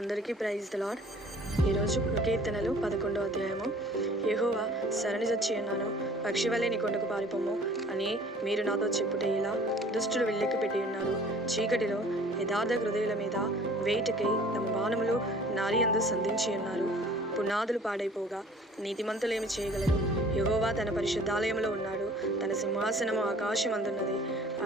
అందరికీ praise the lord ఈరోజు కీర్తనలు పదకొండో అధ్యాయము. యహోవా సరణి చచ్చి ఉన్నాను పక్షి వలె నీ కొండకు పారిపోము అని మీరు నాతో చెప్పుటే ఇలా దుష్టులు వెళ్ళెక్కి పెట్టి ఉన్నారు. చీకటిలో యథార్థ హృదయుల మీద వేటికి తమ బాణములు నారి అందు సంధించి ఉన్నారు. పునాదులు పాడైపోగా నీతిమంతులు ఏమి చేయగలరు? యహోవా తన పరిశుద్ధాలయంలో ఉన్నాడు. తన సింహాసనము ఆకాశం అందున్నది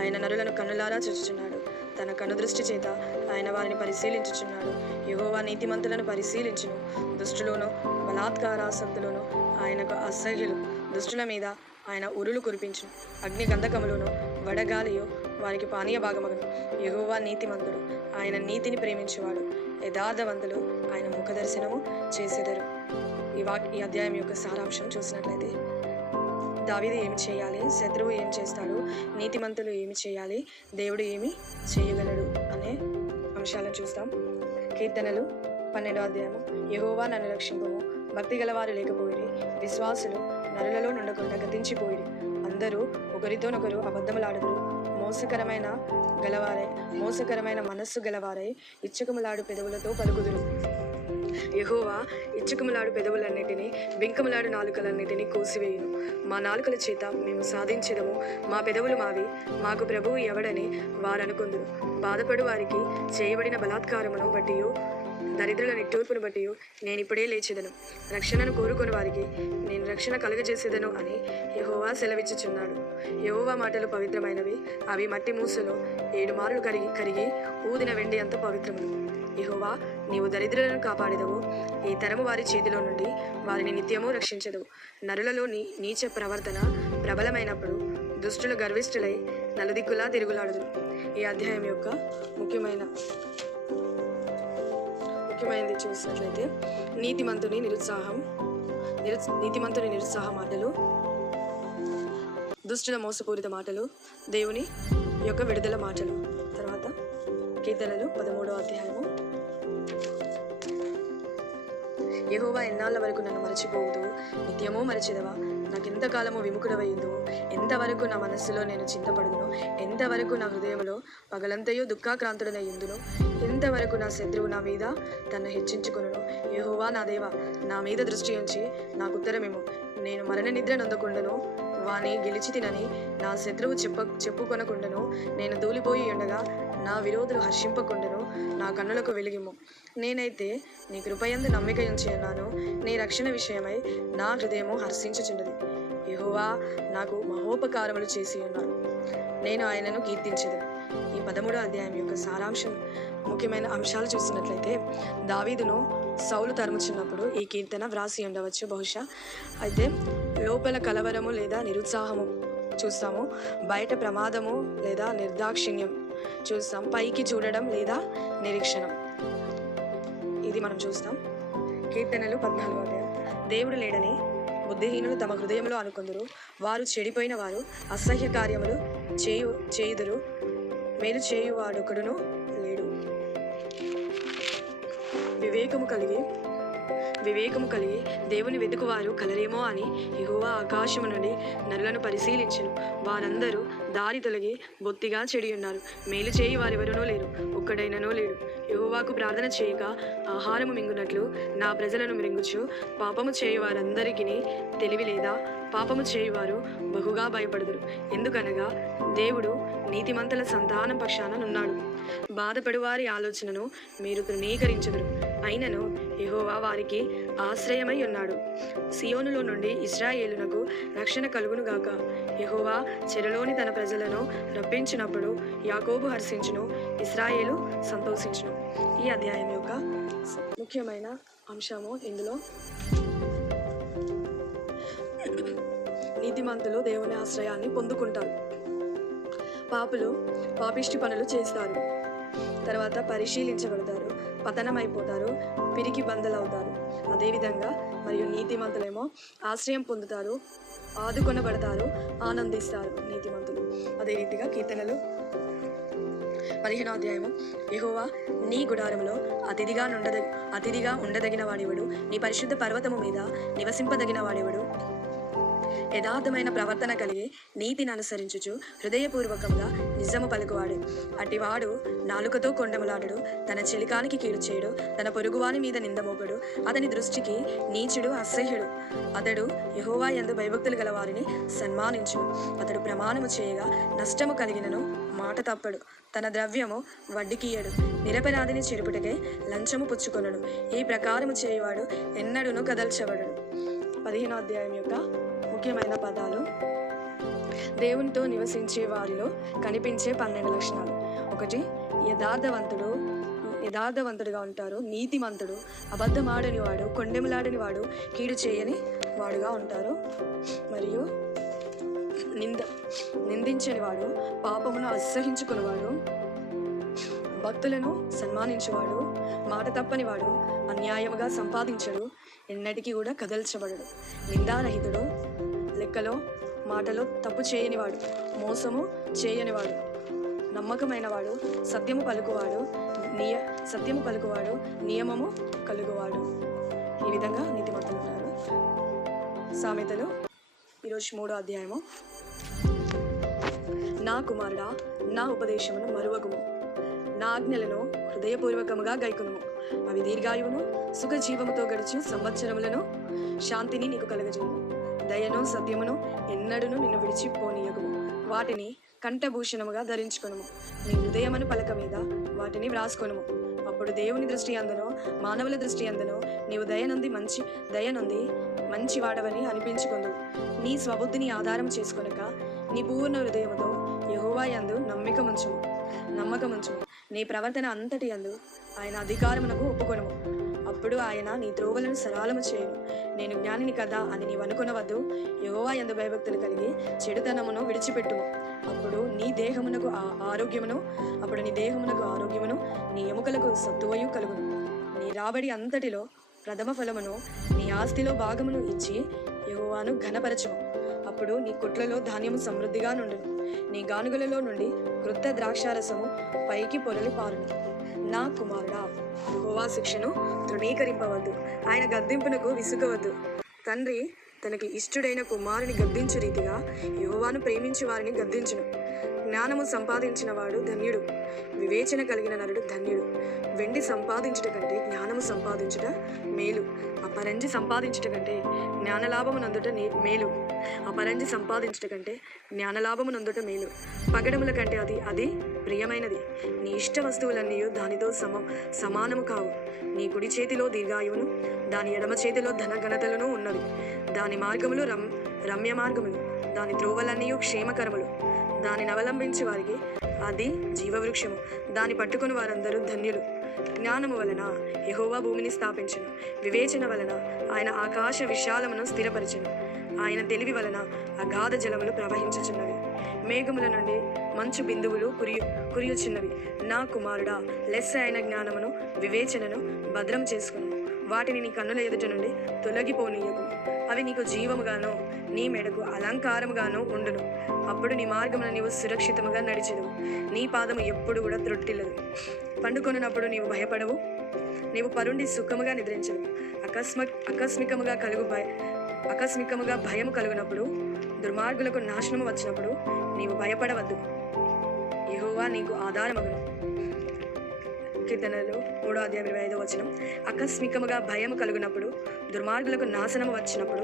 ఆయన నరులను కన్నులారా చూచుచున్నాడు. తన కనుదృష్టి చేత ఆయన వారిని పరిశీలించుచున్నాడు. యెహోవా నీతిమంతులను పరిశీలించును. దుష్టులోను బలాత్కారాసక్తులను ఆయనకు అసహ్యులు. దుష్టుల మీద ఆయన ఉరులు కురిపించును. అగ్ని గంధకములను వడగాలియో వారికి పానీయ భాగమగను యహోవా నీతిమంతుడు ఆయన నీతిని ప్రేమించేవాడు. యథార్థవంతులు ఆయన ముఖదర్శనము చేసేదరు. ఈ వాక్ ఈ అధ్యాయం యొక్క సారాంశం చూసినట్లయితే దావిది ఏమి చేయాలి? శత్రువు ఏం చేస్తాడు? నీతిమంతులు ఏమి చేయాలి? దేవుడు ఏమి చేయగలడు? అనే అంశాలను చూస్తాం. కీర్తనలు పన్నెండో అధ్యాయము. యహోవా నన్ను రక్షింపము. భక్తి గలవారు లేకపోయిరి. విశ్వాసులు నరులలో నుండకుండా గతించిపోయిరి. అందరూ ఒకరితోనొకరు అబద్ధములాడుదురు. మోసకరమైన గలవారై మోసకరమైన మనస్సు గలవారై ఇచ్చకములాడు పెదవులతో పలుకుదురు. యహోవా ఇచ్చుకుమలాడు పెదవులన్నిటినీ బింకములాడు నాలుకలన్నిటినీ కోసివేయును. మా నాలుకల చేత మేము సాధించడము మా పెదవులు మావి. మాకు ప్రభువు ఎవడని వారనుకుందురు. బాధపడు వారికి చేయబడిన బలాత్కారమును బట్టి దరిద్రుల నిట్టూర్పును బట్టి నేను ఇప్పుడే లేచేదను. రక్షణను కోరుకుని వారికి నేను రక్షణ కలుగజేసేదను అని యహోవా సెలవిచ్చుచున్నాడు. యహోవా మాటలు పవిత్రమైనవి. అవి మట్టి మూసలో ఏడు మార్లు కరిగి కరిగి ఊదిన వెండి అంత పవిత్రములు యెహోవా నీవు దరిద్రులను కాపాడేదవు. ఈ తరము వారి చేతిలో నుండి వారిని నిత్యము రక్షించదవు. నరులలోని నీచ ప్రవర్తన ప్రబలమైనప్పుడు దుష్టులు గర్విష్ఠులై నలుదిక్కులా తిరుగులాడదు ఈ అధ్యాయం యొక్క ముఖ్యమైన ముఖ్యమైనది చూసినట్లయితే నీతిమంతుని నిరుత్సాహం నిరు నీతిమంతుని నిరుత్సాహ మాటలు దుష్టుల మోసపూరిత మాటలు దేవుని యొక్క విడుదల మాటలు. తర్వాత కీర్తనలు పదమూడో అధ్యాయము. యెహోవా ఎన్నాళ్ళ వరకు నన్ను మరచిపోవదు నిత్యమో మరచిదవా? నాకెంతకాలము విముఖుడవయ్యిందో ఎంతవరకు నా మనస్సులో నేను చింతపడుదును? ఎంతవరకు నా హృదయంలో పగలంతయు దుఃఖాక్రాంతుడనయ్యుందును ఎంతవరకు నా శత్రువు నా మీద తన్ను హెచ్చించుకును యెహోవా నా దేవా నా మీద దృష్టి ఉంచి నాకు ఉత్తరమేమో నేను మరణ నిద్ర నొందకుండను వాని గెలిచి తినని నా శత్రువు చెప్ప చెప్పుకొనకుండను. నేను దూలిపోయి ఉండగా నా విరోధులు హర్షింపకుండను నా కన్నులకు వెలిగిము నేనైతే నీ కృపయందు నమ్మిక ఉంచి ఉన్నాను నీ రక్షణ విషయమై నా హృదయము హర్షించుచున్నది. యహోవా నాకు మహోపకారములు చేసి ఉన్నాను నేను ఆయనను కీర్తించదు ఈ పదమూడో అధ్యాయం యొక్క సారాంశం ముఖ్యమైన అంశాలు చూసినట్లయితే దావీదును సౌలు తరుముచున్నప్పుడు ఈ కీర్తన వ్రాసి ఉండవచ్చు. బహుశా అయితే లోపల కలవరము లేదా నిరుత్సాహము చూస్తాము బయట ప్రమాదము లేదా నిర్దాక్షిణ్యం చూస్తాం. పైకి చూడడం లేదా నిరీక్షణం. ఇది మనం చూస్తాం. కీర్తనలు పద్నాలుగు అధ్యాయం. దేవుడు లేడని బుద్ధిహీనులు తమ హృదయంలో అనుకుందరు. వారు చెడిపోయిన వారు అసహ్య కార్యములు చేయు చేయుదురు. మేలు చేయువాడొకడును లేడు. వివేకము కలిగి వివేకము కలిగి దేవుని వెతుకువారు కలరేమో అని యెహోవా ఆకాశము నుండి నరులను పరిశీలించను. వారందరూ దారి తొలగి బొత్తిగా చెడి ఉన్నారు. మేలు చేయి వారెవరునో లేరు. ఒక్కడైననో లేడు. యెహోవాకు ప్రార్థన చేయక ఆహారము మింగునట్లు నా ప్రజలను మింగుచు. పాపము చేయు వారందరికీ తెలివి లేదా పాపము చేయువారు బహుగా భయపడదురు. ఎందుకనగా దేవుడు నీతిమంతుల సంతానం పక్షాన ఉన్నాడు బాధపడువారి ఆలోచనను మీరు తృణీకరించదురు. అయినను యహోవా వారికి ఆశ్రయమై ఉన్నాడు. సియోనులో నుండి ఇజ్రాయేలునకు రక్షణ కలుగునుగాక యహోవా చెరలోని తన ప్రజలను రప్పించినప్పుడు యాకోబు హర్షించును ఇస్రాయేలు సంతోషించును. ఈ అధ్యాయం యొక్క ముఖ్యమైన అంశము ఇందులో. నీతిమంతులు దేవుని ఆశ్రయాన్ని పొందుకుంటారు. పాపులు పాపిష్టి పనులు చేస్తారు. తర్వాత పరిశీలించబడతారు. పతనమైపోతారు పిరికి బందలవుతారు. అదేవిధంగా మరియు నీతిమంతులేమో ఆశ్రయం పొందుతారు ఆదుకొనబడతారు ఆనందిస్తారు నీతిమంతులు. అదే రీతిగా కీర్తనలు. పదిహేనో అధ్యాయము. యెహోవా నీ గుడారములో అతిథిగా నుండద అతిథిగా ఉండదగిన వాడెవడు నీ పరిశుద్ధ పర్వతము మీద నివసింపదగిన వాడెవడు యథార్థమైన ప్రవర్తన కలిగి నీతిని అనుసరించుచు హృదయపూర్వకంగా నిజము పలుకువాడు. అటివాడు నాలుకతో కొండములాడడు తన చిలికానికి కీడు చేయడు తన పొరుగువాని మీద నిందమోపడు అతని దృష్టికి నీచుడు అసహ్యుడు. అతడు యహోవా యందు భయభక్తులు గల వారిని అతడు ప్రమాణము చేయగా నష్టము కలిగినను మాట తప్పడు. తన ద్రవ్యము వడ్డీకియడు నిరపరాధిని చెరుపుటకే లంచము పుచ్చుకొనడు. ఈ ప్రకారము చేయువాడు ఎన్నడూను కదల్చబడడు పదిహేనో అధ్యాయం యొక్క ముఖ్యమైన పదాలు. దేవునితో నివసించే వారిలో కనిపించే పన్నెండు లక్షణాలు. ఒకటి యథార్థవంతుడు యథార్థవంతుడుగా ఉంటారు నీతిమంతుడు అబద్ధమాడని వాడు కొండెములాడని వాడు కీడు చేయని వాడుగా ఉంటారు. మరియు నింద నిందించని వాడు పాపమును అసహించుకునేవాడు భక్తులను సన్మానించేవాడు మాట తప్పని వాడు అన్యాయముగా సంపాదించడు ఎన్నటికీ కూడా కదల్చబడడు. నిందారహితుడు లెక్కలో మాటలో తప్పు చేయనివాడు మోసము చేయనివాడు నమ్మకమైనవాడు సత్యము పలుకువాడు నియ సత్యము పలుకువాడు నియమము కలుగువాడు. ఈ విధంగా నీతిమంతులు ఉన్నారు. సామెతలు ఈరోజు మూడో అధ్యాయము. నా కుమారుడా నా ఉపదేశమును మరువగుము నా ఆజ్ఞలను హృదయపూర్వకముగా గైకును అవి దీర్ఘాయువును సుఖజీవముతో గడిచి సంవత్సరములను శాంతిని నీకు కలగజేయు దయను సత్యమును ఎన్నడును నిన్ను విడిచిపోనీయకు వాటిని కంఠభూషణముగా ధరించుకొనుము. నీ హృదయమను పలక మీద వాటిని వ్రాసుకొనుము. అప్పుడు దేవుని దృష్టి అందునో మానవుల దృష్టి అందునో నీవు దయనుంది మంచి దయనుంది మంచి వాడవని అనిపించుకుందు. నీ స్వబుద్ధిని ఆధారం చేసుకొనక నీ పూర్ణ హృదయముతో యెహోవా యందు నమ్మికముంచుము. నమ్మకముంచుము. నీ ప్రవర్తన అంతటి యందు ఆయన అధికారమునకు ఒప్పుకొనుము. అప్పుడు ఆయన నీ త్రోవలను సరళము చేయను. నేను జ్ఞానిని కదా అని నీవు అనుకునవద్దు. యోవా యందు భయభక్తులు కలిగి చెడుతనమును విడిచిపెట్టు అప్పుడు నీ దేహమునకు ఆ- ఆరోగ్యమును అప్పుడు నీ దేహమునకు ఆరోగ్యమును నీ ఎముకలకు సత్తువయు కలుగును. నీ రాబడి అంతటిలో ప్రథమ ఫలమును నీ ఆస్తిలో భాగమును ఇచ్చి యోవాను ఘనపరచుము. అప్పుడు నీ కొట్లలో ధాన్యము సమృద్ధిగా నుండును. నీ గానుగలలో నుండి క్రొత్త ద్రాక్షారసము పైకి పొరలి పారును. నా కుమారుడా యెహోవా శిక్షను తృణీకరింపవద్దు. ఆయన గద్దింపునకు విసుగవద్దు. తండ్రి తనకి ఇష్టుడైన కుమారుని గద్దించు రీతిగా యువవాను ప్రేమించి వారిని గద్దించును. జ్ఞానము సంపాదించిన వాడు ధన్యుడు. వివేచన కలిగిన నరుడు ధన్యుడు. వెండి సంపాదించుట కంటే జ్ఞానము సంపాదించుట మేలు. అపరంజి సంపాదించుట కంటే జ్ఞానలాభము నందుట నే- మేలు. అపరంజి సంపాదించుట కంటే జ్ఞానలాభము నందుట మేలు. పగడముల కంటే అది అది ప్రియమైనది. నీ ఇష్ట వస్తువులన్నీ దానితో సమ సమానము కావు. నీ కుడి చేతిలో దీర్ఘాయువును దాని ఎడమ చేతిలో ధన ఘనతలను ఉన్నవి. దాని మార్గములు రమ్ రమ్య మార్గములు దాని త్రోవలన్నీ క్షేమకరములు. దానిని అవలంబించే వారికి అది జీవవృక్షము. దాని పట్టుకుని వారందరూ ధన్యులు. జ్ఞానము వలన యహోవా భూమిని స్థాపించను. వివేచన వలన ఆయన ఆకాశ విశాలమును స్థిరపరచను. ఆయన తెలివి వలన అగాధ జలములు ప్రవహించుచున్నవి. మేఘముల నుండి మంచు బిందువులు కురియు కురియుచున్నవి. నా కుమారుడా లెస్స అయిన జ్ఞానమును వివేచనను భద్రం చేసుకును. వాటిని నీ కన్నుల ఎదుట నుండి తొలగిపోనీయకు. అవి నీకు జీవముగాను నీ మెడకు అలంకారముగాను ఉండును. అప్పుడు నీ మార్గమున నీవు సురక్షితముగా నడిచెదవు. నీ పాదము ఎప్పుడు కూడా త్రొట్టిల్లదు. పండుకొనున్నప్పుడు నీవు భయపడవు. నీవు పరుండి సుఖముగా నిద్రించవు. అకస్మ ఆకస్మికముగా కలుగు భయ ఆకస్మికముగా భయము కలుగునప్పుడు దుర్మార్గులకు నాశనము వచ్చినప్పుడు నీవు భయపడవద్దు. యహోవా నీకు ఆధారమగును. కీర్తనలు మూడో అధ్యాయం ఇరవై ఐదో వచనం. ఆకస్మికముగా భయము కలుగునప్పుడు దుర్మార్గులకు నాశనము వచ్చినప్పుడు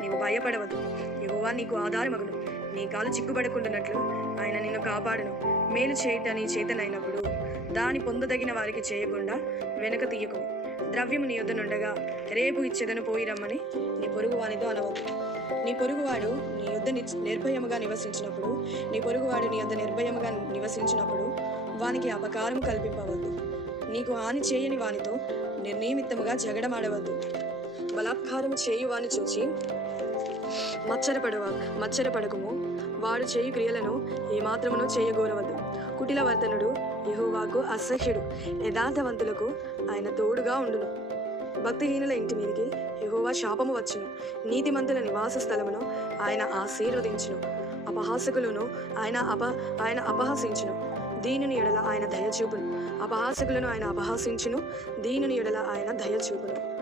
నీవు భయపడవద్దు. యెహోవా నీకు ఆధారమగును. నీ కాలు చిక్కుబడుకుంటున్నట్లు ఆయన నిన్ను కాపాడును. మేలు చేయట నీ చేతనైనప్పుడు దాని పొందదగిన వారికి చేయకుండా వెనక తీయకు. ద్రవ్యము నీ యుద్ధనుండగా రేపు ఇచ్చేదను పోయి రమ్మని నీ పొరుగు వానితో అనవద్దు. నీ పొరుగువాడు నీ యుద్ధ నిర్భయముగా నివసించినప్పుడు నీ పొరుగువాడు నీ యుద్ధ నిర్భయముగా నివసించినప్పుడు వానికి అపకారం కల్పింపవద్దు. నీకు హాని చేయని వానితో నిర్నియమిత్తముగా జగడమాడవద్దు. బలాత్కారం చేయువాని చూచి మచ్చరపడవ మచ్చరపడకము. వాడు చేయు క్రియలను ఏమాత్రమును చేయగోరవద్దు. కుటిలవర్ధనుడు యహోవాకు అసహ్యుడు. యథార్థవంతులకు ఆయన తోడుగా ఉండును. భక్తిహీనుల ఇంటి మీదకి యహోవా శాపము వచ్చును. నీతిమంతుల నివాస స్థలమును ఆయన ఆశీర్వదించును. అపహాసకులను ఆయన అప ఆయన అపహసించును. దీనిని ఎడల ఆయన దయచూపును అపహాసకులను ఆయన అపహాసించును. దీనిని ఎడల ఆయన దయచూపును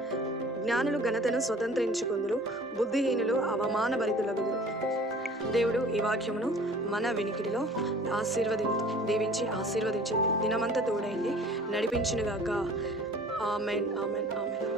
జ్ఞానులు ఘనతను స్వతంత్రించుకుందరు. బుద్ధిహీనులు అవమానభరితులగుదురు. దేవుడు ఈ వాక్యమును మన వినికిడిలో ఆశీర్వది దీవించి ఆశీర్వదించింది దినమంతా తోడైంది నడిపించునుగాక. Amen amen amen amen.